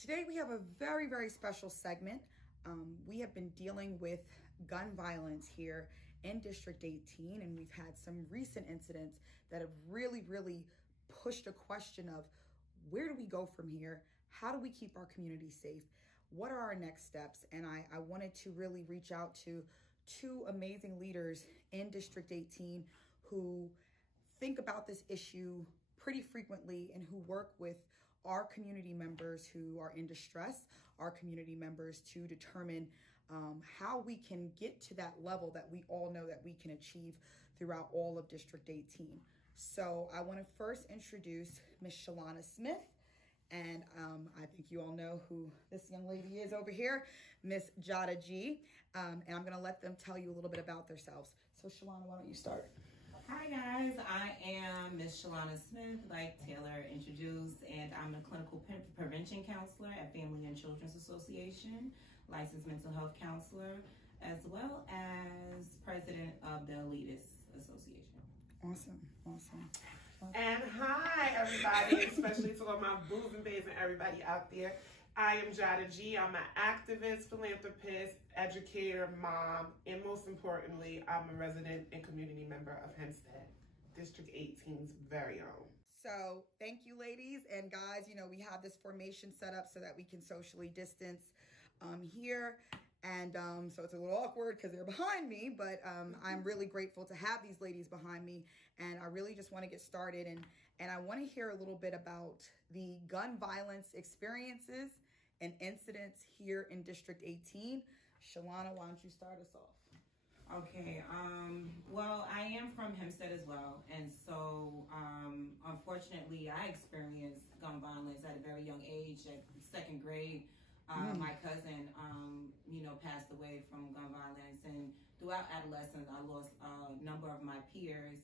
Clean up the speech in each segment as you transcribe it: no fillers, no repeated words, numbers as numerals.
Today we have a very, very special segment. We have been dealing with gun violence here in District 18, and we've had some recent incidents that have really pushed a question of where do we go from here? How do we keep our community safe? What are our next steps? And I wanted to really reach out to two amazing leaders in District 18 who think about this issue pretty frequently and who work with our community members who are in distress, our community members to determine how we can get to that level that we all know that we can achieve throughout all of District 18. So I want to first introduce Ms. Shalana Smith, and I think you all know who this young lady is over here, Miss Jada G. And I'm going to let them tell you a little bit about themselves. So Shalana, why don't you start? Hi guys, I am Miss Shalana Smith, like Taylor introduced, and I'm a clinical prevention counselor at Family and Children's Association, licensed mental health counselor, as well as president of the Elitist Association. Awesome. And hi everybody, especially to all my boos and babes and everybody out there. I am Jada G. I'm an activist, philanthropist, educator, mom, and most importantly, I'm a resident and community member of Hempstead, District 18's very own. So thank you, ladies and guys. You know, we have this formation set up so that we can socially distance here. And so it's a little awkward because they're behind me, but I'm really grateful to have these ladies behind me. And I really just want to get started. And I want to hear a little bit about the gun violence experiences and incidents here in District 18. Shalana, why don't you start us off? Okay, well, I am from Hempstead as well, and so unfortunately I experienced gun violence at a very young age, at second grade. My cousin, passed away from gun violence, and throughout adolescence I lost a number of my peers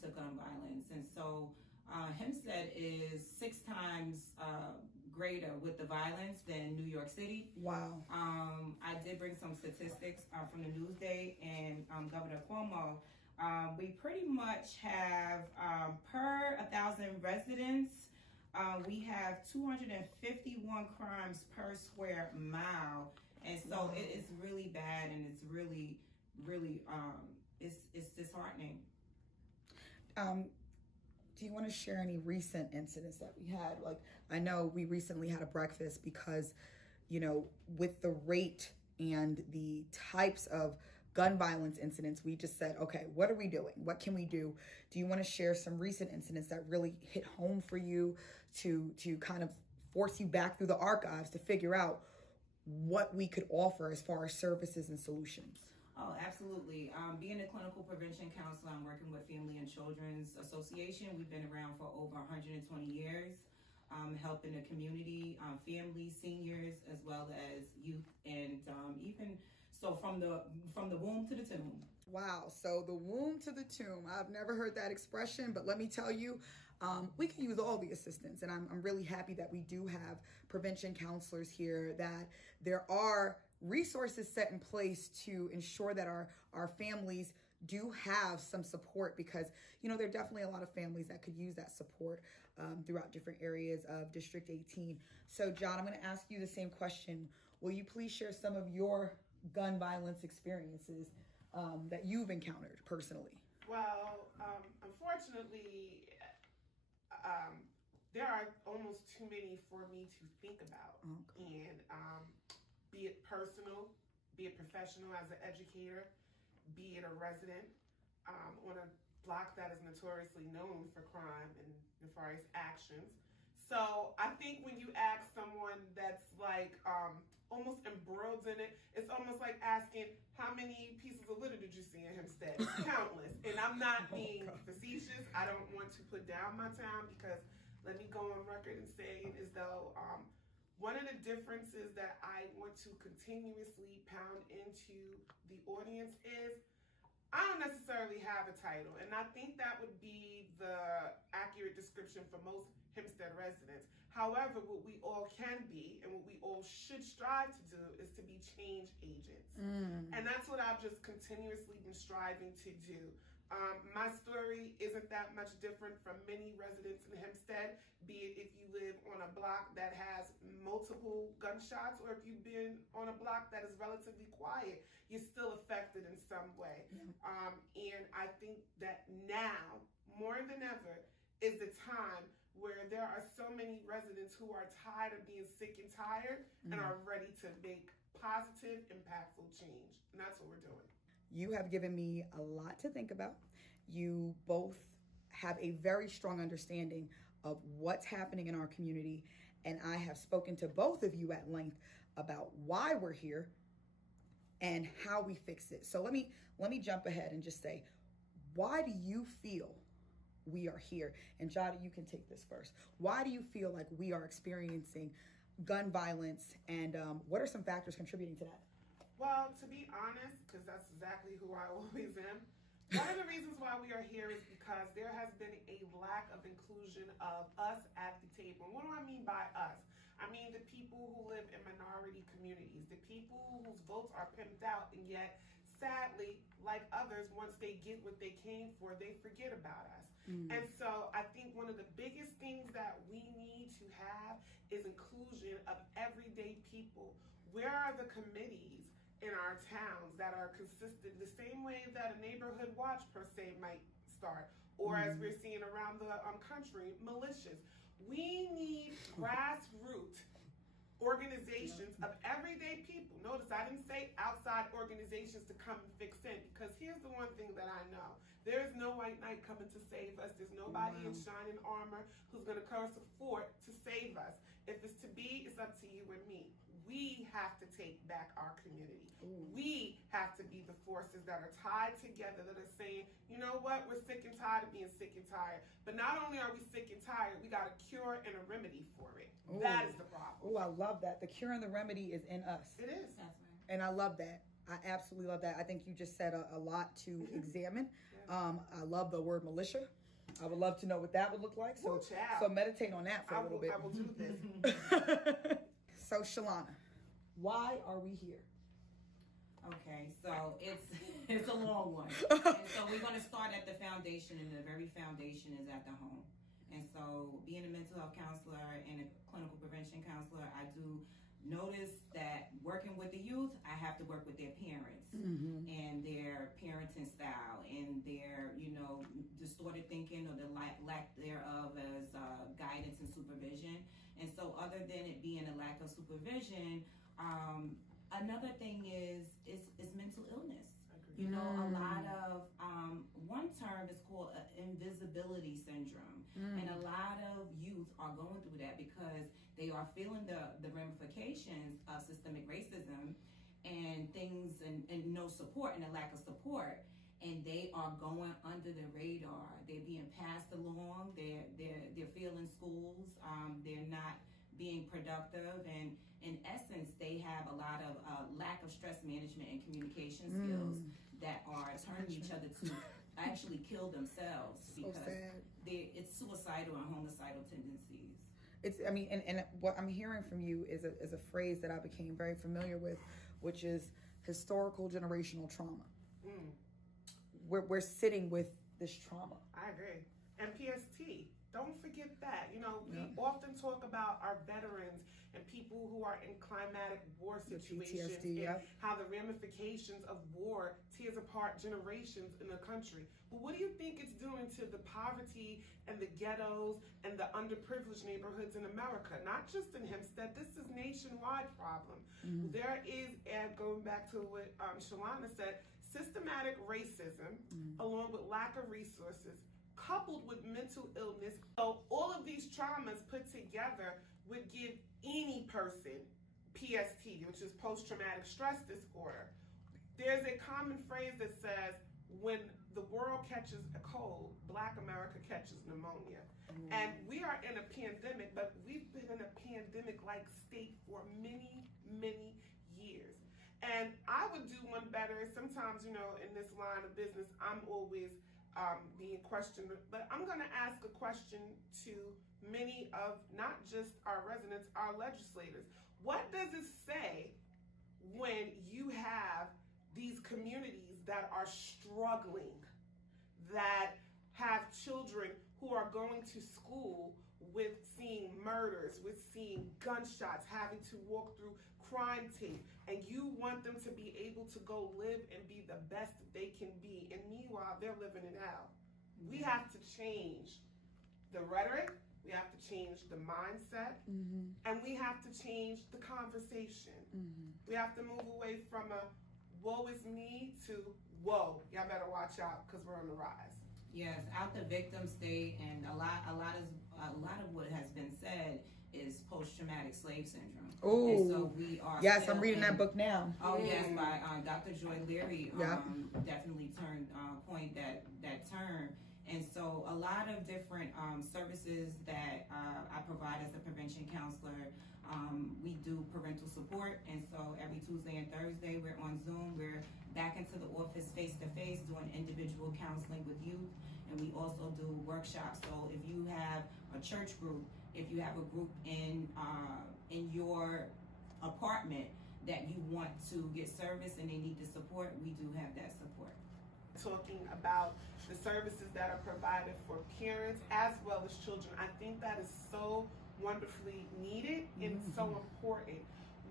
to gun violence, and so Hempstead is 6 times greater with the violence than New York City. Wow. I did bring some statistics from the Newsday and Governor Cuomo. We pretty much have per 1,000 residents, we have 251 crimes per square mile, and so it is really bad, and it's really it's disheartening. Do you want to share any recent incidents that we had? Like, I know we recently had a breakfast because, you know, with the rate and the types of gun violence incidents, we just said, okay, what are we doing? What can we do? Do you want to share some recent incidents that really hit home for you to kind of force you back through the archives to figure out what we could offer as far as services and solutions? Oh, absolutely. Being a clinical prevention counselor, I'm working with Family and Children's Association. We've been around for over 120 years, helping the community, families, seniors, as well as youth, and even so from the womb to the tomb. Wow. So the womb to the tomb. I've never heard that expression, but let me tell you, we can use all the assistance. And I'm really happy that we do have prevention counselors here, that there are resources set in place to ensure that our families do have some support, because, you know, there are definitely a lot of families that could use that support throughout different areas of District 18. So, John, I'm going to ask you the same question. Will you please share some of your gun violence experiences that you've encountered personally? Well, unfortunately, there are almost too many for me to think about. Okay. And be it personal, be it professional as an educator, be it a resident on a block that is notoriously known for crime and nefarious actions. So I think when you ask someone that's like almost embroiled in it, it's almost like asking, how many pieces of litter did you see in Hempstead? Countless. And I'm not being facetious. I don't want to put down my town, because let me go on record and say as though one of the differences that I want to continuously pound into the audience is I don't necessarily have a title, and I think that would be the accurate description for most Hempstead residents. However, what we all can be and what we all should strive to do is to be change agents. And that's what I've just continuously been striving to do. My story isn't that much different from many residents in Hempstead, be it if you live on a block that has multiple gunshots or if you've been on a block that is relatively quiet, you're still affected in some way. And I think that now, more than ever, is the time where there are so many residents who are tired of being sick and tired and are ready to make positive, impactful change. And that's what we're doing. You have given me a lot to think about. You both have a very strong understanding of what's happening in our community, and I have spoken to both of you at length about why we're here and how we fix it. So let me jump ahead and just say, why do you feel we are here? And Jada, you can take this first. Why do you feel like we are experiencing gun violence, and what are some factors contributing to that? Well, to be honest, because that's exactly who I always am, one of the reasons why we are here is because there has been a lack of inclusion of us at the table. And what do I mean by us? I mean the people who live in minority communities, the people whose votes are pimped out, and yet, sadly, like others, once they get what they came for, they forget about us. And so I think one of the biggest things that we need to have is inclusion of everyday people. Where are the committees in our towns that are consistent, the same way that a neighborhood watch per se might start, or as we're seeing around the country, militias? We need grassroots organizations of everyday people. Notice I didn't say outside organizations to come and fix it, because here's the one thing that I know. There is no white knight coming to save us. There's nobody in shining armor who's going to curse a fort to save us. If it's to be, it's up to you and me. We have to take back our community. We have to be the forces that are tied together, that are saying, you know what, we're sick and tired of being sick and tired. But not only are we sick and tired, we got a cure and a remedy for it. That is the problem. Oh, I love that. The cure and the remedy is in us. It is. That's right. And I love that. I absolutely love that. I think you just said a lot to examine. I love the word militia. I would love to know what that would look like. So meditate on that for a little bit. I will do this. So Shalana, why are we here? Okay, so it's a long one. And so we're going to start at the foundation, and the very foundation is at the home. And so being a mental health counselor and a clinical prevention counselor, I do notice that working with the youth, I have to work with their parents and their parenting style and their, distorted thinking or the lack thereof as guidance and supervision. And so other than it being a lack of supervision, another thing is mental illness. A lot of, one term is called invisibility syndrome. And a lot of youth are going through that because they are feeling the ramifications of systemic racism and things and no support and a lack of support. And they are going under the radar. They're being passed along. They're failing schools. They're not being productive. And in essence, they have a lot of lack of stress management and communication skills that are turning each other to actually kill themselves because it's suicidal and homicidal tendencies. And what I'm hearing from you is a phrase that I became very familiar with, which is historical generational trauma. We're sitting with this trauma. I agree. And PST. Don't forget that. We often talk about our veterans and people who are in climatic war situations and how the ramifications of war tears apart generations in the country. But what do you think it's doing to the poverty and the ghettos and the underprivileged neighborhoods in America? Not just in Hempstead. This is a nationwide problem. There is, and going back to what Shalana said, systematic racism along with lack of resources, coupled with mental illness. So all of these traumas put together would give any person PST, which is post-traumatic stress disorder. There's a common phrase that says, when the world catches a cold, Black America catches pneumonia. And we are in a pandemic, but we've been in a pandemic-like state for many, many years. And I would do one better. Sometimes, in this line of business, I'm always being questioned, but I'm going to ask a question to many of not just our residents, our legislators. What does it say when you have these communities that are struggling, that have children who are going to school with seeing murders, with seeing gunshots, having to walk through crime tape, and you want them to be able to go live and be the best that they can be, and meanwhile they're living in hell. We have to change the rhetoric, we have to change the mindset, and we have to change the conversation. We have to move away from a woe is me to whoa, y'all better watch out because we're on the rise. Yes, out the victim state, and a lot of what has been said is post-traumatic slave syndrome. Oh, and so we are. Yes, I'm reading that book now. Oh yes, by Dr. Joy Leary. Definitely coined that term. And so a lot of different services that I provide as a prevention counselor. We do parental support, and so every Tuesday and Thursday we're on Zoom. We're back into the office face-to-face doing individual counseling with youth, and we also do workshops. So if you have a church group, if you have a group in your apartment that you want to get service and they need the support, we do have that support. Talking about the services that are provided for parents as well as children, I think that is so wonderfully needed and so important.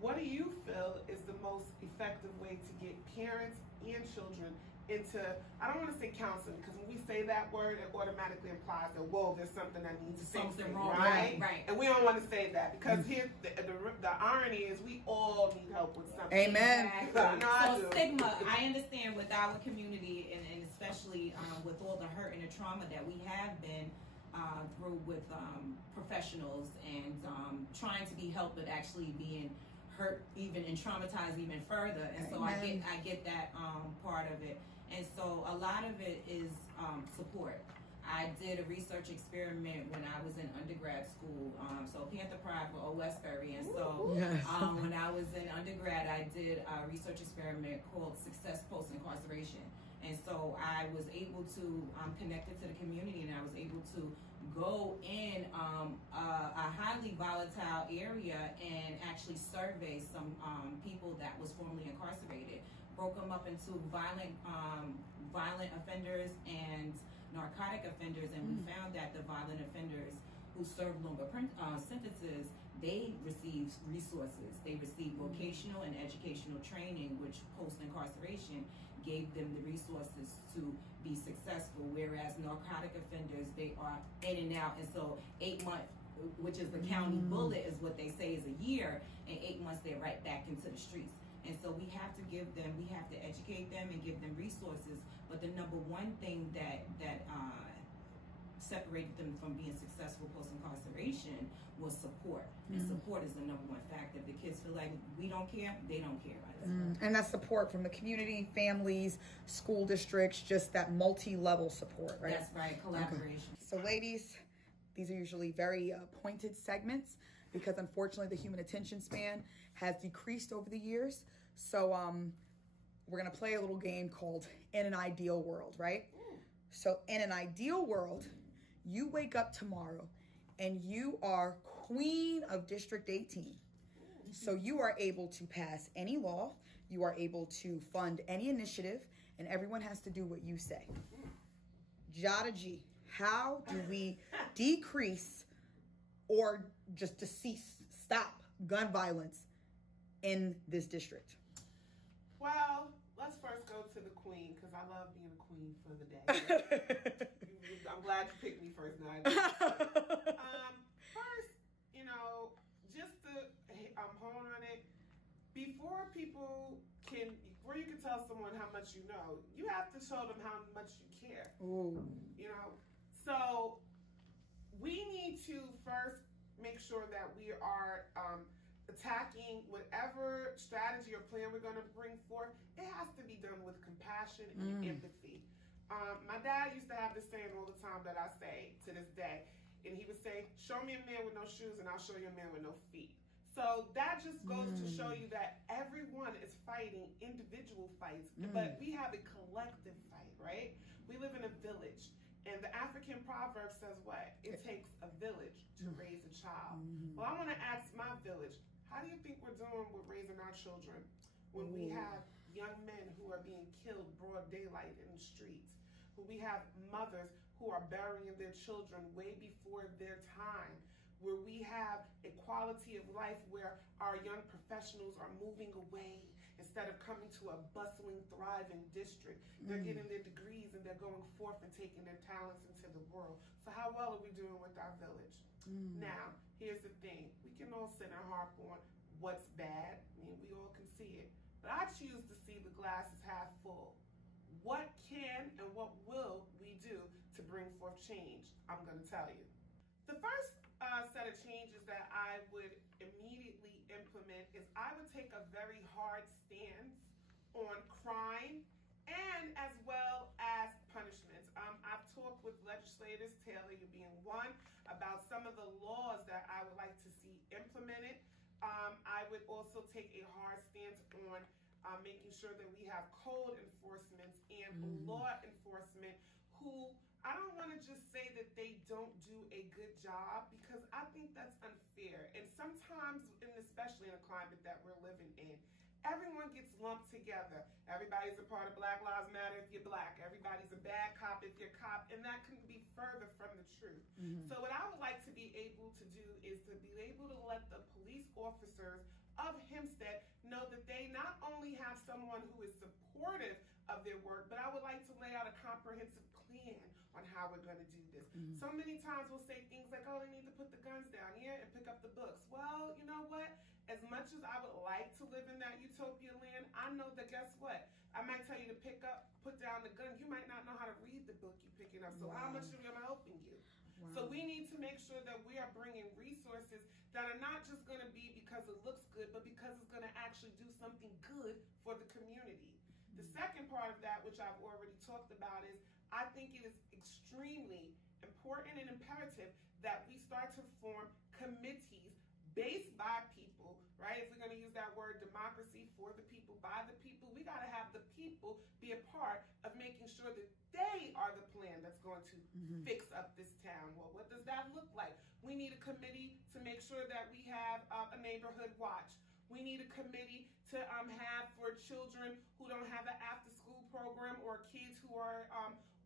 What do you feel is the most effective way to get parents and children into, I don't want to say counseling, because when we say that word, it automatically implies that, whoa, there's something that needs fixing, wrong, right? Right. And we don't want to say that, because here, the irony is we all need help with something. Amen. Exactly. So stigma, I understand with our community, and especially with all the hurt and the trauma that we have been through with professionals and trying to be helped, but actually being hurt even and traumatized even further. And so I get that part of it. And so a lot of it is support. I did a research experiment when I was in undergrad school. So Panther Pride for Old Westbury. And so when I was in undergrad, I did a research experiment called Success Post Incarceration. And so I was able to connect it to the community, and I was able to go in a highly volatile area and actually survey some people that was formerly incarcerated. Broke them up into violent offenders and narcotic offenders, and we found that the violent offenders who served longer sentences, they received resources. They received vocational and educational training, which post-incarceration gave them the resources to be successful, whereas narcotic offenders, they are in and out. And so 8 months, which is the county bullet, is what they say is a year, and 8 months they're right back into the streets. And so we have to we have to educate them and give them resources. But the number one thing that separated them from being successful post-incarceration was support. And support is the number one factor. If the kids feel like we don't care, they don't care. And that's support from the community, families, school districts, just that multi-level support, right? That's right, collaboration. Okay. So ladies, these are usually very pointed segments because unfortunately the human attention span has decreased over the years. So we're gonna play a little game called In an Ideal World, right? So in an ideal world, you wake up tomorrow and you are queen of District 18. So you are able to pass any law, you are able to fund any initiative, and everyone has to do what you say. Jada G, how do we decrease or just stop gun violence in this district? Well, let's first go to the queen, because I love being a queen for the day. I'm glad you picked me first, Nadia. First, just to hone on it, before you can tell someone how much you know, you have to show them how much you care. Ooh. So we need to first make sure that we are attacking whatever strategy or plan we're going to bring forth. It has to be done with compassion and empathy. My dad used to have this saying all the time that I say to this day, and he would say, show me a man with no shoes and I'll show you a man with no feet. So that just goes to show you that everyone is fighting individual fights, but we have a collective fight, right? We live in a village, and the African proverb says what? It takes a village to raise a child. Well, I want to ask my village, how do you think we're doing with raising our children when we have young men who are being killed broad daylight in the streets? where we have mothers who are burying their children way before their time, where we have a quality of life where our young professionals are moving away instead of coming to a bustling, thriving district. They're getting their degrees and they're going forth and taking their talents into the world. So how well are we doing with our village? Now, here's the thing. We can all sit and harp on what's bad. I mean, we all can see it. But I choose to see the glasses half full. What can and what will we do to bring forth change? I'm going to tell you. The first set of changes that I would immediately implement is I would take a very hard stance on crime and as well as punishments. I've talked with legislators, Taylor, you being one, about some of the laws that I would like to see implemented. I would also take a hard stance on making sure that we have code enforcement and law enforcement who, I don't want to just say that they don't do a good job, because I think that's unfair. And sometimes, and especially in the climate that we're living in, everyone gets lumped together. Everybody's a part of Black Lives Matter if you're Black. Everybody's a bad cop if you're cop, and that can be further from the truth. So what I would like to be able to do is to be able to let the police officers of Hempstead know that they not only have someone who is supportive of their work, but I would like to lay out a comprehensive plan on how we're going to do this. So many times we'll say things like, oh, they need to put the guns down here and pick up the books. Well, you know what? As much as I would like to live in that utopia land, I know that guess what? I might tell you to put down the gun. You might not know how to read the book you're picking up. So how much am I helping you? So we need to make sure that we are bringing resources that are not just going to be because it looks good, but because it's going to actually do something good for the community. The second part of that, which I've already talked about, is I think it is extremely important and imperative that we start to form committees based by people, right? If we're going to use that word democracy, for the people, by the people, we got to have the people be a part of making sure that they are the plan that's going to fix up this town. Well, what does that look like? We need a committee to make sure that we have a neighborhood watch. We need a committee to have for children who don't have an after-school program, or kids who are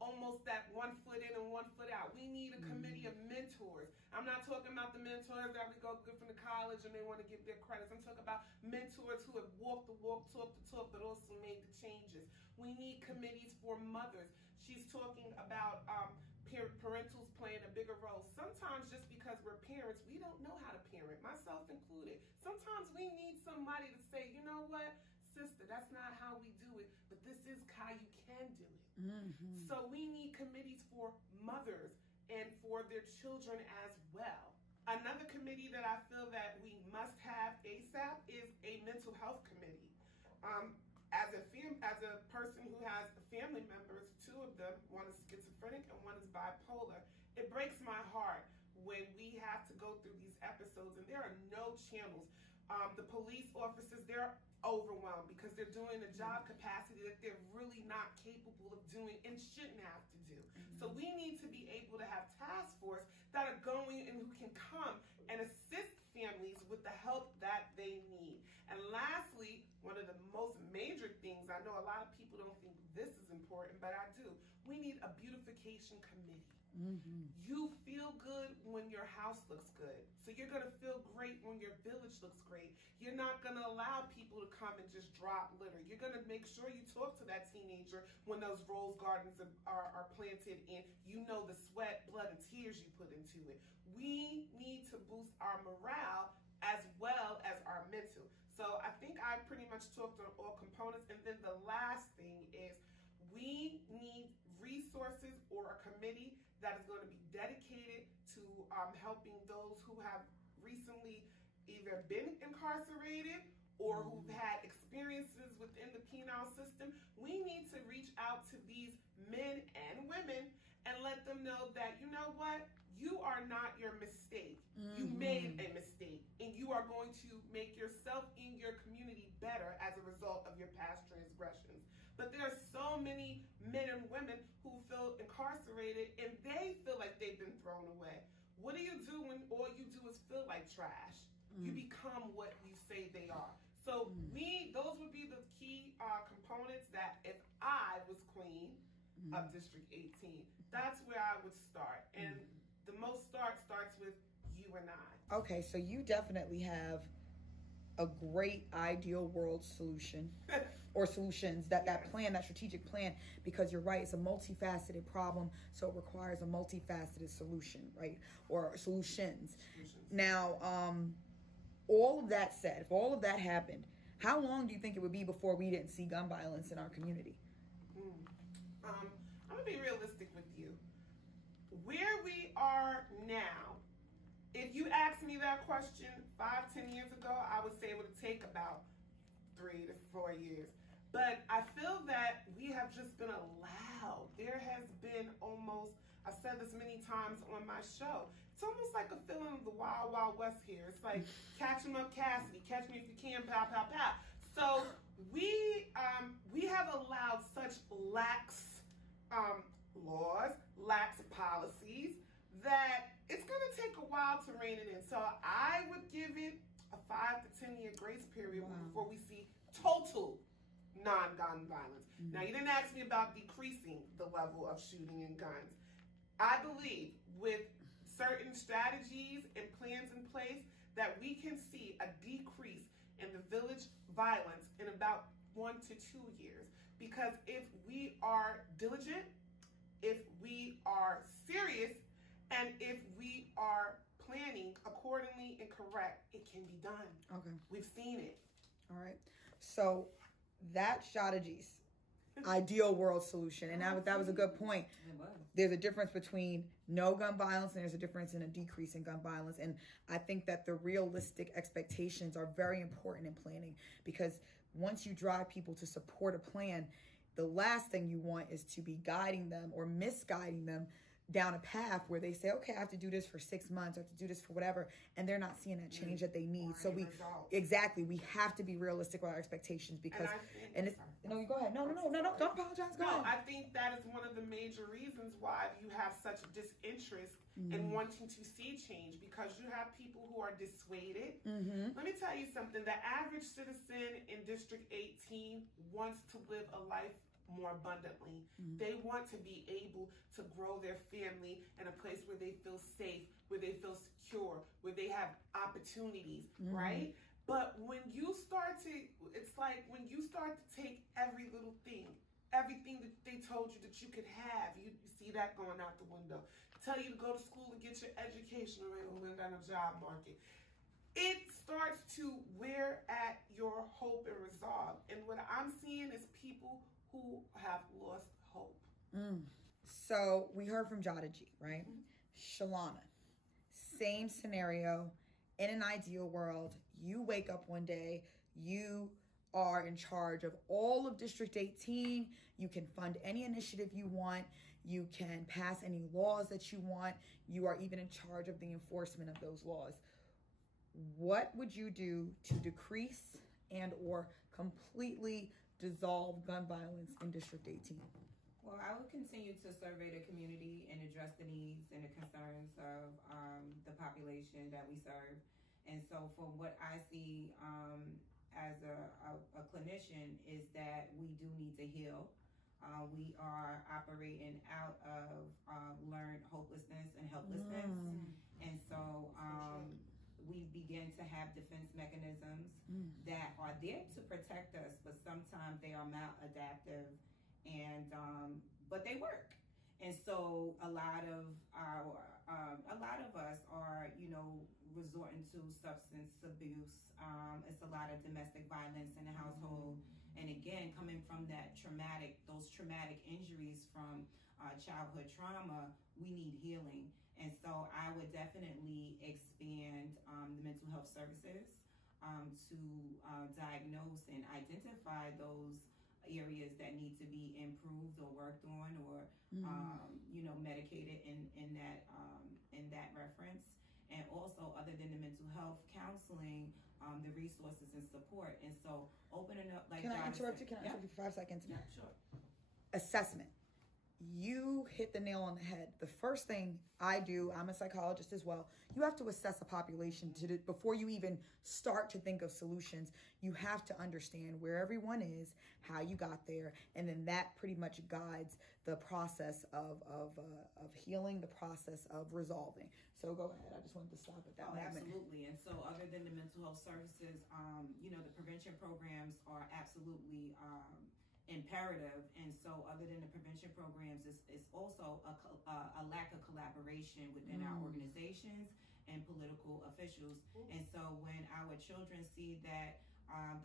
almost that 1 foot in and 1 foot out. We need a committee of mentors. I'm not talking about the mentors that we go good from the college and they want to give their credits. I'm talking about mentors who have walked the walk, talked the talk, but also made the changes. We need committees for mothers. She's talking about parentals playing a bigger role. Sometimes just because we're parents, we don't know how to parent, myself included. Sometimes we need somebody to say, you know what, sister, that's not how we do it, but this is how you can do it. So we need committees for mothers and for their children as well. Another committee that I feel that we must have ASAP is a mental health committee. As a person who has family members, 2 of them, one is schizophrenic and one is bipolar, it breaks my heart when we have to go through these episodes and there are no channels. The police officers, they're overwhelmed because they're doing a job capacity that they're really not capable of doing and shouldn't have to do. So we need to be able to have task force that are going and who can come and assist families with the help that they need. And lastly, one of the most major things, I know a lot of people don't think this is important, but I do. We need a beautification committee. You feel good when your house looks good. So you're going to feel great when your village looks great. You're not going to allow people to come and just drop litter. You're going to make sure you talk to that teenager when those rose gardens are planted in. You know the sweat, blood, and tears you put into it. We need to boost our morale as well as our mental. So I think I pretty much talked on all components. And then the last thing is we need resources or a committee that is going to be dedicated to helping those who have recently either been incarcerated or who've had experiences within the penal system. We need to reach out to these men and women and let them know that, you know what, you are not your mistake. You made a mistake, and you are going to make yourself and your community better as a result of your past transgressions. But there are so many men and women who feel incarcerated and they feel like they've been thrown away. What do you do when all you do is feel like trash? You become what you say they are. So those would be the key components that if I was queen, of District 18. That's where I would start. And the most starts with you and I. Okay, so you definitely have a great ideal world solution or solutions, that plan, that strategic plan, because you're right, it's a multifaceted problem, so it requires a multifaceted solution, right? Or solutions. Now, all of that said, if all of that happened, how long do you think it would be before we didn't see gun violence in our community? I'm gonna be realistic with you. Where we are now, if you asked me that question 5-10 years ago, I would say it would take about 3 to 4 years. But I feel that we have just been allowed. There has been almost, I've said this many times on my show, it's almost like a feeling of the Wild Wild West here. It's like catch 'em up Cassidy, catch me if you can, pow, pow, pow. So we have allowed such lax laws, lax policies, that it's going to take a while to rein it in. So I would give it a 5 to 10 year grace period before we see total non-gun violence. Now, you didn't ask me about decreasing the level of shooting and guns. I believe with certain strategies and plans in place that we can see a decrease in the village violence in about 1 to 2 years. Because if we are diligent, if we are serious, and if we are planning accordingly and correct, it can be done. Okay. We've seen it. All right. So that strategy's ideal world solution, and that was a good point. There's a difference between no gun violence and there's a difference in a decrease in gun violence. And I think that the realistic expectations are very important in planning, because once you drive people to support a plan, the last thing you want is to be guiding them or misguiding them down a path where they say, okay, I have to do this for 6 months, I have to do this for whatever, and they're not seeing that change that they need. So we have to be realistic with our expectations, because you go ahead. No, don't apologize. Go ahead. I think that is one of the major reasons why you have such disinterest in wanting to see change, because you have people who are dissuaded. Let me tell you something. The average citizen in District 18 wants to live a life more abundantly. They want to be able to grow their family in a place where they feel safe, where they feel secure, where they have opportunities, right? But when you start to, it's like when you start to take every little thing, everything that they told you that you could have, you see that going out the window. Tell you to go to school and get your education, or we ain't got no job market. It starts to wear at your hope and resolve. And what I'm seeing is people who have lost hope. So we heard from Jadaji, right? Shalana, same scenario. In an ideal world, you wake up one day, you are in charge of all of District 18. You can fund any initiative you want. You can pass any laws that you want. You are even in charge of the enforcement of those laws. What would you do to decrease and or completely dissolve gun violence in District 18? Well, I would continue to survey the community and address the needs and the concerns of the population that we serve. And so from what I see as a clinician is that we do need to heal. We are operating out of learned hopelessness and helplessness. And so we begin to have defense mechanisms that are there to protect us, but sometimes they are maladaptive, and but they work. And so a lot of us are, resorting to substance abuse. It's a lot of domestic violence in the household, and again, coming from those traumatic injuries from childhood trauma, we need healing. And so I would definitely expand the mental health services to diagnose and identify those areas that need to be improved or worked on, or medicated in that reference. And also, other than the mental health counseling, the resources and support. And so opening up, like, Can I interrupt you? Can I interrupt you for 5 seconds? Yeah, sure. Assessment. you hit the nail on the head. The first thing I do, I'm a psychologist as well, you have to assess a population before you even start to think of solutions. You have to understand where everyone is, how you got there, and then that pretty much guides the process of healing, the process of resolving. So go ahead. I just wanted to stop at that moment. Absolutely. And so other than the mental health services, the prevention programs are absolutely imperative. And so other than the prevention programs, it's also a lack of collaboration within our organizations and political officials. And so when our children see that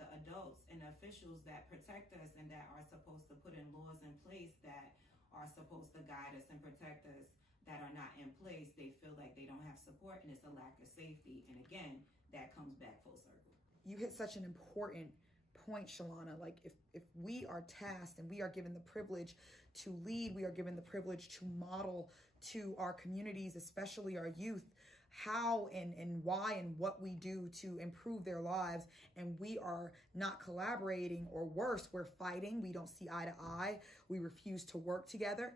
the adults and the officials that protect us and that are supposed to put in laws in place that are supposed to guide us and protect us that are not in place, they feel like they don't have support, and it's a lack of safety. And again, that comes back full circle. You hit such an important point, Shalana. Like if we are tasked and we are given the privilege to lead, we are given the privilege to model to our communities, especially our youth, how and why and what we do to improve their lives, and we are not collaborating, or worse, we're fighting, we don't see eye to eye, we refuse to work together.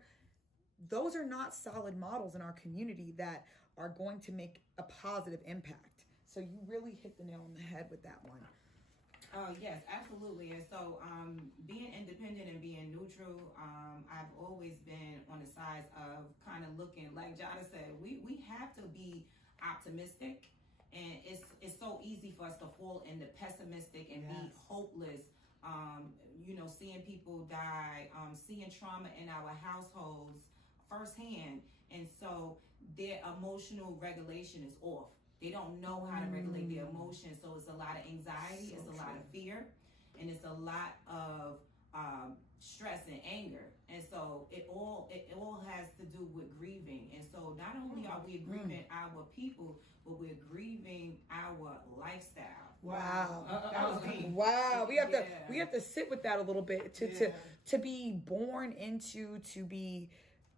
Those are not solid models in our community that are going to make a positive impact. So you really hit the nail on the head with that one. Yes, absolutely. And so being independent and being neutral, I've always been on the side of kind of looking, like Jada said, we have to be optimistic, and it's so easy for us to fall in the pessimistic and be hopeless. Seeing people die, seeing trauma in our households firsthand, and so their emotional regulation is off. They don't know how to regulate their emotions, so it's a lot of anxiety, it's a lot of fear, and it's a lot of stress and anger. And so it all has to do with grieving. And so not only are we grieving our people, but we're grieving our lifestyle. Wow. That was deep. Wow. We have to sit with that a little bit to be born into,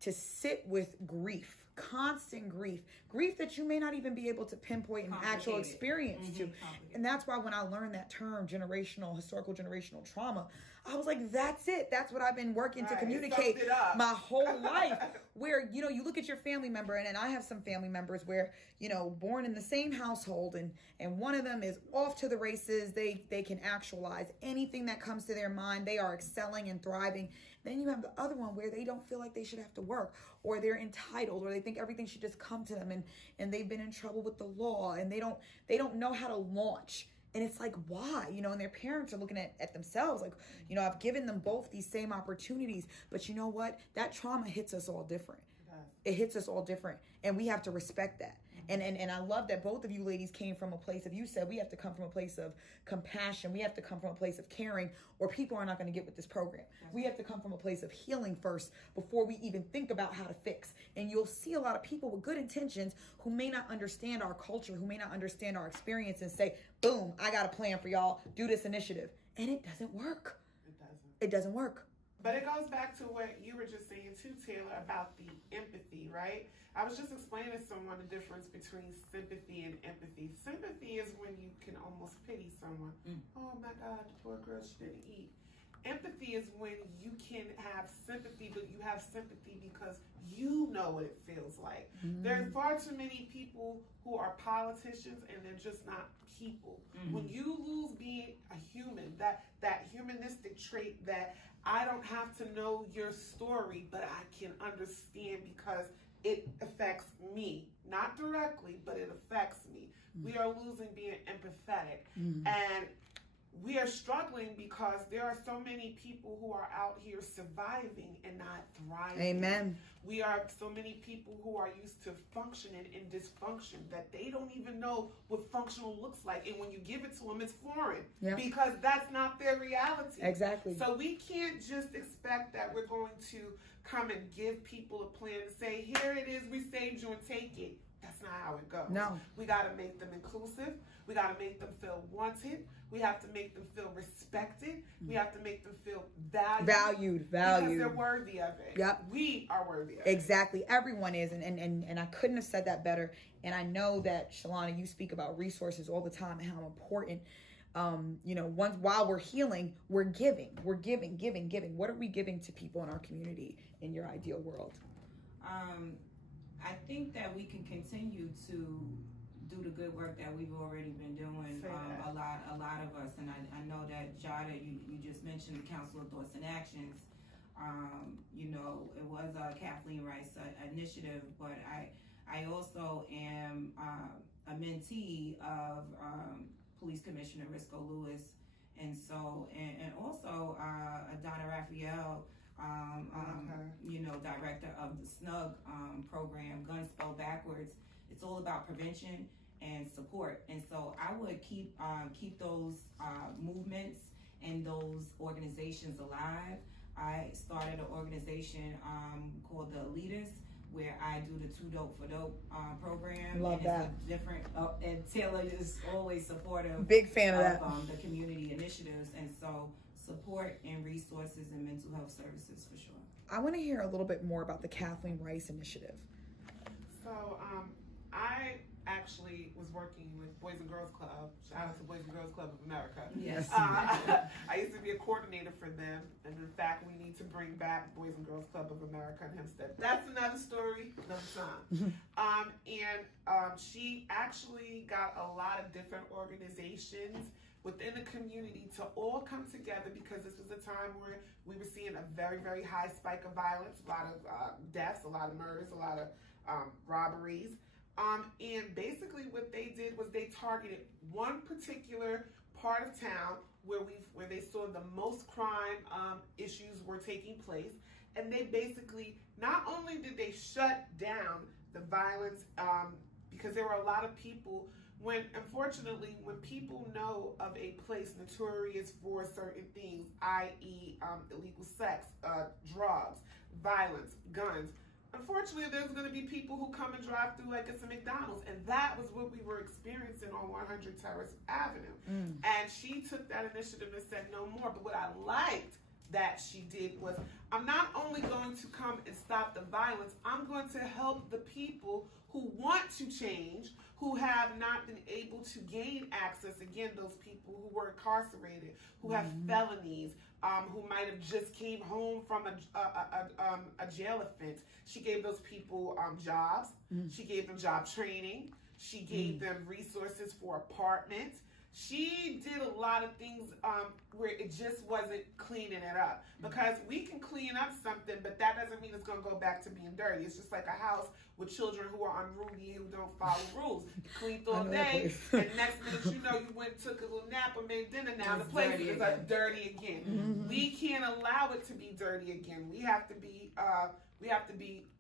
to sit with grief, constant grief that you may not even be able to pinpoint an actual experience to. And that's why when I learned that term, historical generational trauma, I was like, that's it. That's what I've been working to communicate my whole life. Where, you look at your family member, and I have some family members where, born in the same household, and one of them is off to the races. They can actualize anything that comes to their mind. They are excelling and thriving. Then you have the other one where they don't feel like they should have to work, or they're entitled, or they think everything should just come to them, and they've been in trouble with the law, and they don't know how to launch. And it's like, why? And their parents are looking at themselves like, I've given them both these same opportunities, but you know what? That trauma hits us all different. It hits us all different, and we have to respect that. And I love that both of you ladies came from a place of, you said we have to come from a place of compassion. We have to come from a place of caring, or people are not going to get with this program. We have to come from a place of healing first before we even think about how to fix. And you'll see a lot of people with good intentions who may not understand our culture, who may not understand our experience, and say, boom, I got a plan for y'all. Do this initiative. And it doesn't work. It doesn't work. But it goes back to what you were just saying too, Taylor, about the empathy, right? I was just explaining to someone the difference between sympathy and empathy. Sympathy is when you can almost pity someone. Oh my God, the poor girl, she didn't eat. Empathy is when you can have sympathy, but you have sympathy because you know what it feels like. There's far too many people who are politicians and they're just not people. When you lose being a human, that humanistic trait that I don't have to know your story, but I can understand because it affects me. Not directly, but it affects me. We are losing being empathetic. And we are struggling because there are so many people who are out here surviving and not thriving. Amen. We are so many people who are used to functioning in dysfunction that they don't even know what functional looks like. And when you give it to them, it's foreign because that's not their reality. Exactly. So we can't just expect that we're going to come and give people a plan and say, here it is, we saved you, and take it. That's not how it goes. No. We got to make them inclusive. We got to make them feel wanted. We have to make them feel respected. We have to make them feel valued. Because they're worthy of it. Yep. We are worthy of it. Exactly. Everyone is. And I couldn't have said that better. And I know that, Shalana, you speak about resources all the time and how important while we're healing, we're giving. What are we giving to people in our community in your ideal world? I think that we can continue to do the good work that we've already been doing. A lot of us, and I know that Jada, you just mentioned the Council of Thoughts and Actions. It was a Kathleen Rice initiative, but I also am a mentee of Police Commissioner Risco Lewis, and also Donna Raphael, director of the SNUG program, Guns Spelled Backwards. It's all about prevention and support, and so I would keep those movements and those organizations alive. I started an organization called The Elitists, where I do the 2 Dope for Dope program. Love that. It's different, and Taylor is always supportive. Big fan of that. The community initiatives, and so support and resources and mental health services for sure. I want to hear a little bit more about the Kathleen Rice initiative. So I actually was working with Boys and Girls Club. Shout out to Boys and Girls Club of America. Yes. I used to be a coordinator for them, and in fact, we need to bring back Boys and Girls Club of America in Hempstead. That's another story, another time. She actually got a lot of different organizations within the community to all come together, because this was a time where we were seeing a very, very high spike of violence, a lot of deaths, a lot of murders, a lot of robberies. And basically what they did was they targeted one particular part of town where they saw the most crime issues were taking place. And they basically, not only did they shut down the violence, because there were a lot of people, unfortunately, when people know of a place notorious for certain things, i.e. Illegal sex, drugs, violence, guns, unfortunately, there's going to be people who come and drive through like it's a McDonald's, and that was what we were experiencing on 100 Terrace Avenue. And she took that initiative and said no more. But what I liked that she did was, I'm not only going to come and stop the violence, I'm going to help the people who want to change, who have not been able to gain access. Again, those people who were incarcerated, who have felonies, who might have just came home from a jail offense. She gave those people jobs. She gave them job training. She gave them resources for apartments. She did a lot of things where it just wasn't cleaning it up. Because we can clean up something, but that doesn't mean it's going to go back to being dirty. It's just like a house with children who are unruly, who don't follow rules. You cleaned all day, and next minute you know you went and took a little nap or made dinner. Now the place is dirty again. We can't allow it to be dirty again. We have to be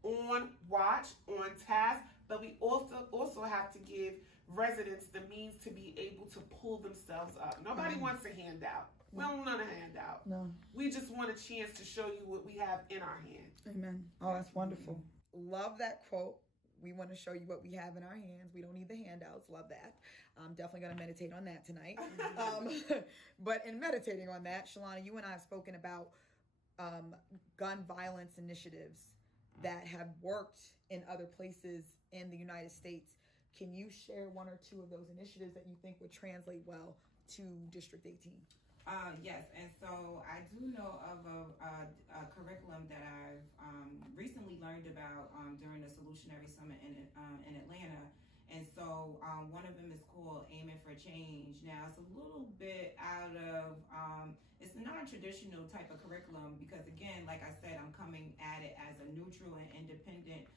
on watch, on task, but we also have to give residents the means to be able to pull themselves up. Nobody wants a handout. We don't want a handout. No. We just want a chance to show you what we have in our hands. Amen. Oh, that's wonderful. Love that quote. We want to show you what we have in our hands. We don't need the handouts. Love that. I'm definitely going to meditate on that tonight. But in meditating on that, Shalana, you and I have spoken about gun violence initiatives that have worked in other places in the United States. Can you share one or two of those initiatives that you think would translate well to District 18? Yes, and so I do know of a curriculum that I've recently learned about during the Solutionary Summit in Atlanta. And so one of them is called Aiming for Change. Now, it's a little bit out of, it's a non-traditional type of curriculum because, again, like I said, I'm coming at it as a neutral and independent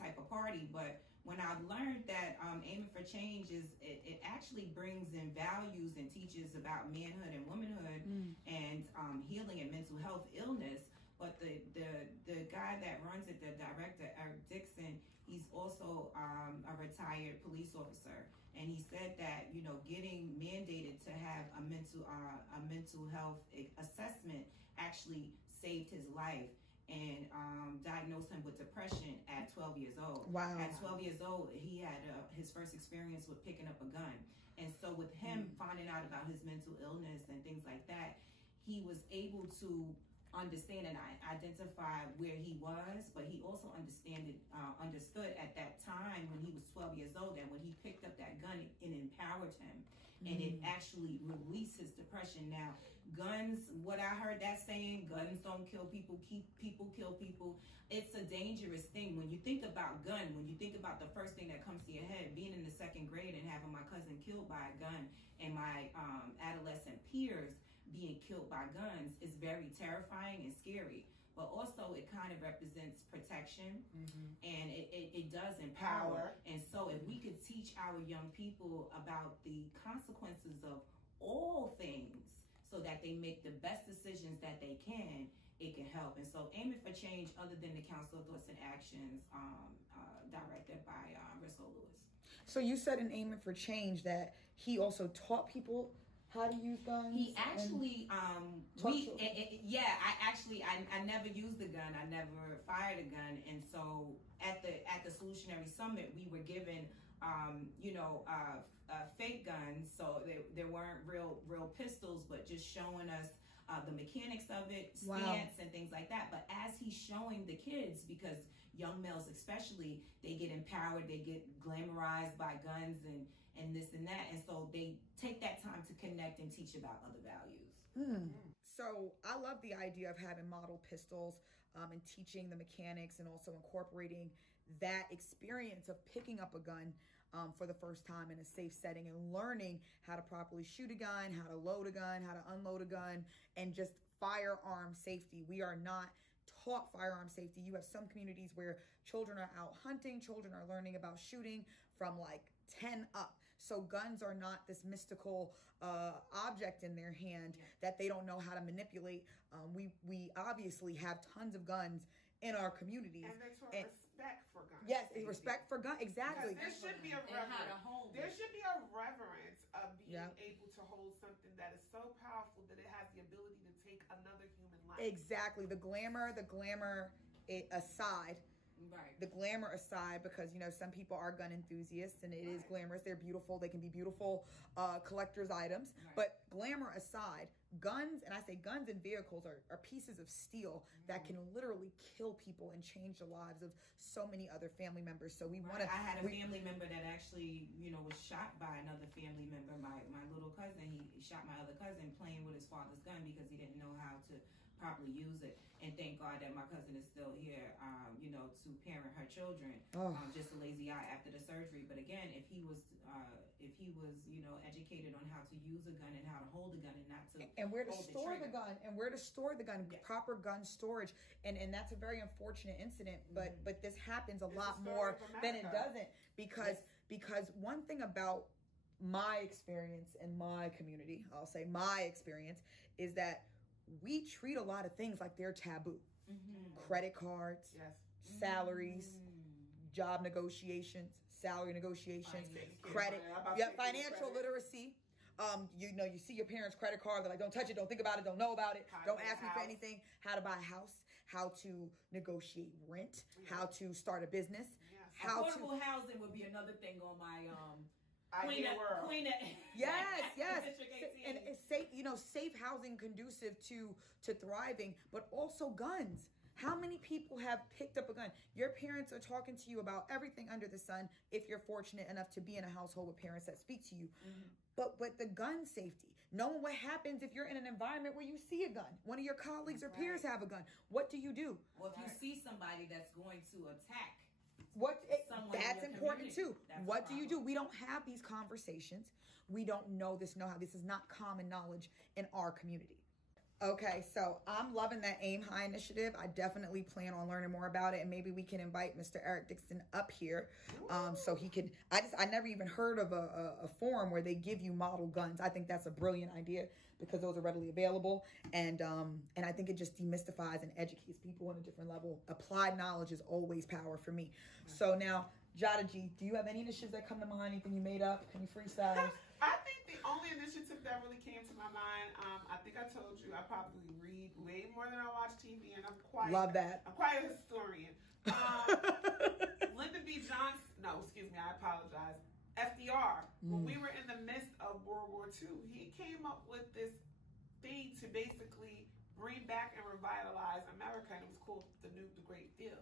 type of party. But when I learned that Aiming for Change it actually brings in values and teaches about manhood and womanhood and healing and mental health illness. But the guy that runs it, the director, Eric Dixon, he's also a retired police officer. And he said that, getting mandated to have a mental health assessment actually saved his life and diagnosed him with depression at 12 years old. Wow. At 12 years old, he had his first experience with picking up a gun. And so with him finding out about his mental illness and things like that, he was able to understand and identify where he was, but he also understood at that time when he was 12 years old that when he picked up that gun, it empowered him. and it actually releases depression. Now, guns, what I heard that saying, guns don't kill people, people kill people. It's a dangerous thing. When you think about gun, when you think about the first thing that comes to your head, being in the second grade and having my cousin killed by a gun and my adolescent peers being killed by guns is very terrifying and scary. But also it kind of represents protection, and it does empower. And so if we could teach our young people about the consequences of all things so that they make the best decisions that they can, it can help. And so Aiming for Change, other than the Council of Thoughts and Actions, directed by Russell Lewis. So you said in Aiming for Change that he also taught people how to use guns? He actually, I never used a gun. I never fired a gun. And so at the Solutionary Summit, we were given, fake guns. So there weren't real pistols, but just showing us the mechanics of it, stance and things like that. But as he's showing the kids, because young males especially, they get empowered, they get glamorized by guns and this and that, and so they take that time to connect and teach about other values. So I love the idea of having model pistols and teaching the mechanics, and also incorporating that experience of picking up a gun for the first time in a safe setting, and learning how to properly shoot a gun, how to load a gun, how to unload a gun, and just firearm safety. We are not taught firearm safety. You have some communities where children are out hunting, children are learning about shooting from like 10 up. So guns are not this mystical object in their hand that they don't know how to manipulate. We obviously have tons of guns in our communities. And they taught respect for guns. Yes, respect for guns, exactly. There should be a reverence. There should be a reverence of being able to hold something that is so powerful that it has the ability to take another human life. Exactly. The glamour aside. Right. The glamour aside, because some people are gun enthusiasts, and it is glamorous. They're beautiful. They can be beautiful collector's items. Right. But glamour aside, guns, and I say guns and vehicles, are pieces of steel that can literally kill people and change the lives of so many other family members. So we want to. I had a family member that actually, was shot by another family member. My little cousin, he shot my other cousin playing with his father's gun because he didn't know how to properly use it. And thank God that my cousin is still here, to parent her children. Just a lazy eye after the surgery. But again, if he was, educated on how to use a gun and how to hold a gun and not to and where to store the gun and where to store the gun, proper gun storage, and that's a very unfortunate incident. But this happens a lot more than it doesn't, because one thing about my experience in my community, I'll say my experience, is that we treat a lot of things like they're taboo. Credit cards, salaries, job negotiations, salary negotiations, credit, financial literacy. You see your parents' credit card, they're like, don't touch it, don't think about it, don't know about it, don't ask me for anything. How to buy a house, how to negotiate rent, how to start a business. Affordable housing would be another thing on my Queen yes. And it's safe, safe housing conducive to thriving, but also guns. How many people have picked up a gun? Your parents are talking to you about everything under the sun, if you're fortunate enough to be in a household with parents that speak to you. But the gun safety, knowing what happens if you're in an environment where you see a gun, one of your colleagues or peers have a gun, what do you do? Well, if you see somebody that's going to attack, that's important too. What do you do? We don't have these conversations. We don't know this know-how. This is not common knowledge in our community. Okay, so I'm loving that Aim High initiative. I definitely plan on learning more about it, and maybe we can invite Mr. Eric Dixon up here, so he can. I never even heard of a forum where they give you model guns. I think that's a brilliant idea because those are readily available, and I think it just demystifies and educates people on a different level. Applied knowledge is always power for me. So now, Jada G, do you have any initiatives that come to mind? Anything you made up? Can you freestyle? I think the only initiative that really came to my mind, I think I told you I probably read way more than I watch TV, and I'm quite a historian. Lyndon B. Johnson, I apologize. FDR, when we were in the midst of World War II, he came up with this thing to basically bring back and revitalize America, and it was called the Great Deal.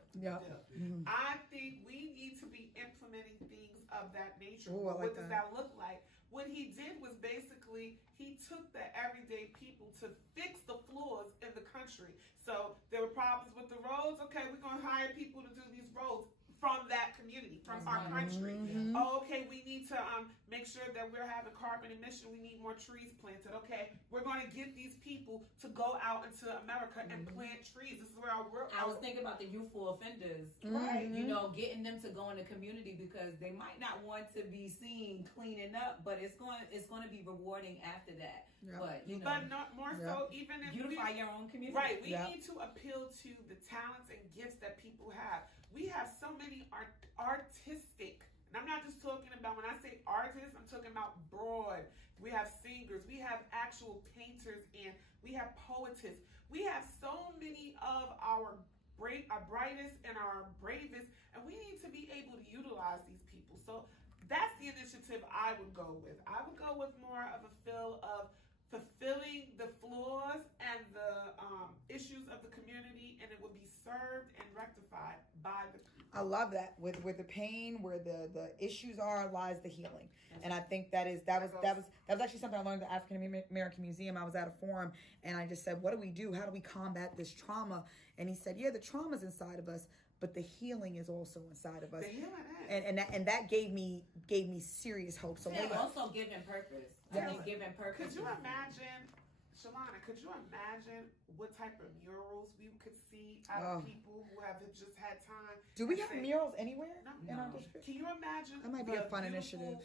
I think we need to be implementing things of that nature. What does that look like? What he did was basically he took the everyday people to fix the flaws in the country. So there were problems with the roads. Okay, we're going to hire people to do these roads from that community, from our country. Mm-hmm. Oh, okay, we need to make sure that we're having carbon emission. We need more trees planted. Okay, we're going to get these people to go out into America and plant trees. This is where our work. I was thinking about the youthful offenders, Right. You know, getting them to go in the community because they might not want to be seen cleaning up, but it's going to be rewarding after that. Yep. But you know, But not more so, even if beautify your own community. right, we Yep. need to appeal to the talents and gifts that people have. We have so many artistic, and I'm not just talking about, when I say artists, I'm talking about broad. We have singers, we have actual painters, and we have poetess. We have so many of our brightest and our bravest, and we need to be able to utilize these people. So that's the initiative I would go with. I would go with more of a feel of fulfilling the flaws and the issues of the community, and it would be served and rectified by the people. I love that. With the pain, where the issues are, lies the healing. And I think that was actually something I learned at the African American Museum. I was at a forum and I just said, what do we do? How do we combat this trauma? And he said, yeah, the trauma's inside of us, but the healing is also inside of us. The healing is. And that gave me serious hope. So And also giving purpose. I think giving purpose. Could you imagine, Shalana, could you imagine what type of murals we could see out of people who have just had time? Do we have murals anywhere in our No. district? Can you imagine That might be a fun beautiful, initiative.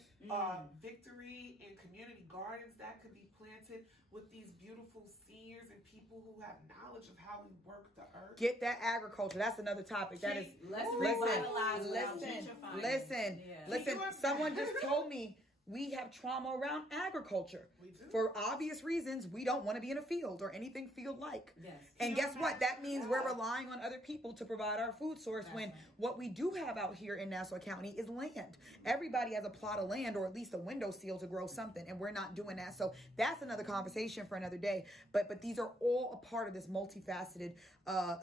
Victory and community gardens that could be planted with these beautiful seniors and people who have knowledge of how we work the earth? Get that agriculture. That's another topic. That is Let's listen, revitalize without listen, gentrifying. listen, Yeah. listen. Can you Someone imagine? just told me we have trauma around agriculture. We do. For obvious reasons, we don't want to be in a field or anything field-like. Yes. And Can you guess what? That imagine means that? we're relying on other people to provide our food source That's when right. what we do have out here in Nassau County is land. Everybody has a plot of land or at least a windowsill to grow something, and we're not doing that. So that's another conversation for another day. But these are all a part of this multifaceted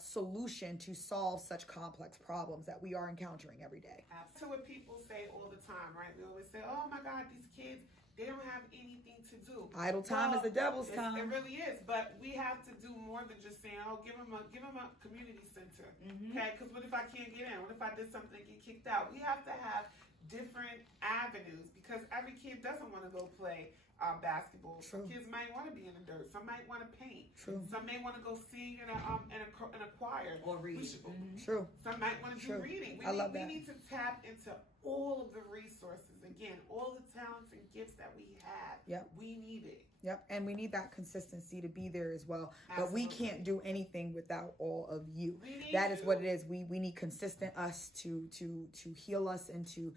solution to solve such complex problems that we are encountering every day. To what people say all the time, right? We always say, "Oh my God, these kids, they don't have anything to do." Idle time is the devil's It time. really is, but we have to do more than just saying, "Oh, give them a community center." Okay, because what if I can't get in? What if I did something and get kicked out? We have to have different avenues because every kid doesn't want to go play basketball. True. Some kids might want to be in the dirt. Some might want to paint. True. Some may want to go sing in a choir Or read. We should- True. Some might want to do True. reading. I love We that. need to tap into all of the resources. Again, all the talents and gifts that we have. Yep. We need it. Yep, and we need that consistency to be there as well. But we Absolutely. can't do anything without all of you. We need That is you. what it is. We need consistent us to heal us and to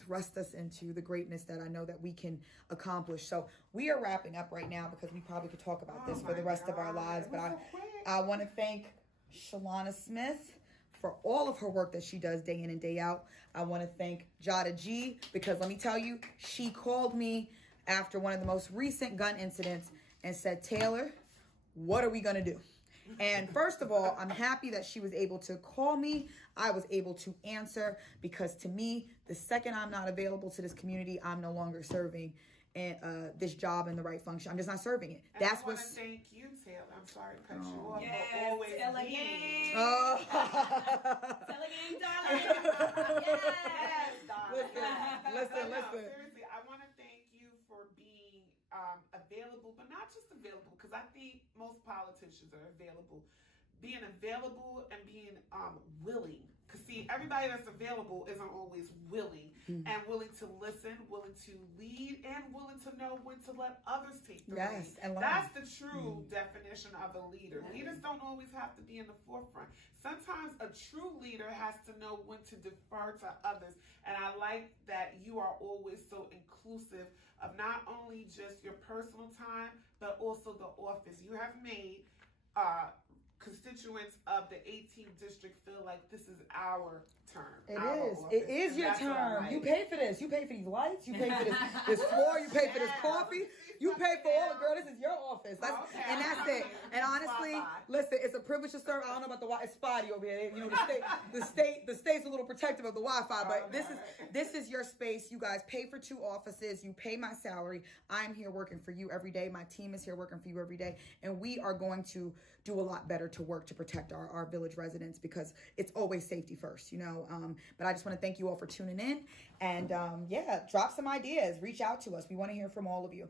thrust us into the greatness that I know that we can accomplish. So we are wrapping up right now because we probably could talk about this Oh for the my rest of our God, lives. it But was so quick. I want to thank Shalana Smith for all of her work that she does day in and day out. I want to thank Jada G because let me tell you, she called me after one of the most recent gun incidents and said, Taylor, what are we going to do? And first of all, I'm happy that she was able to call me. I was able to answer because to me, the second I'm not available to this community, I'm no longer serving this job in the right function. I'm just not serving it. And That's I want what's... to thank you, Taylor. I'm sorry to cut you Oh. off, Yes, but always Taylor being. Gang. Oh. Tell again, darling. Yes, darling. Listen. Seriously, I want to thank you for being available, but not just available, because I think most politicians are available. Being available and being willing. Because, see, everybody that's available isn't always willing. And willing to listen, willing to lead, and willing to know when to let others take the lead. Yes, and learn. That's the true definition of a leader. Leaders don't always have to be in the forefront. Sometimes a true leader has to know when to defer to others. And I like that you are always so inclusive of not only just your personal time, but also the office. You have made constituents of the 18th district feel like this is our term. It is your term. You pay for this. You pay for these lights. You pay for this floor. You pay for this coffee. You pay for all the girl. This is your office. And that's it. And honestly, listen, it's a privilege to serve. I don't know about the Wi. It's spotty over here. You know, the state's a little protective of the Wi-Fi, but this is your space. You guys pay for 2 offices. You pay my salary. I'm here working for you every day. My team is here working for you every day, and we are going to do a lot better to work to protect our village residents, because it's always safety first, you know. But I just want to thank you all for tuning in, and yeah, drop some ideas. Reach out to us. We want to hear from all of you.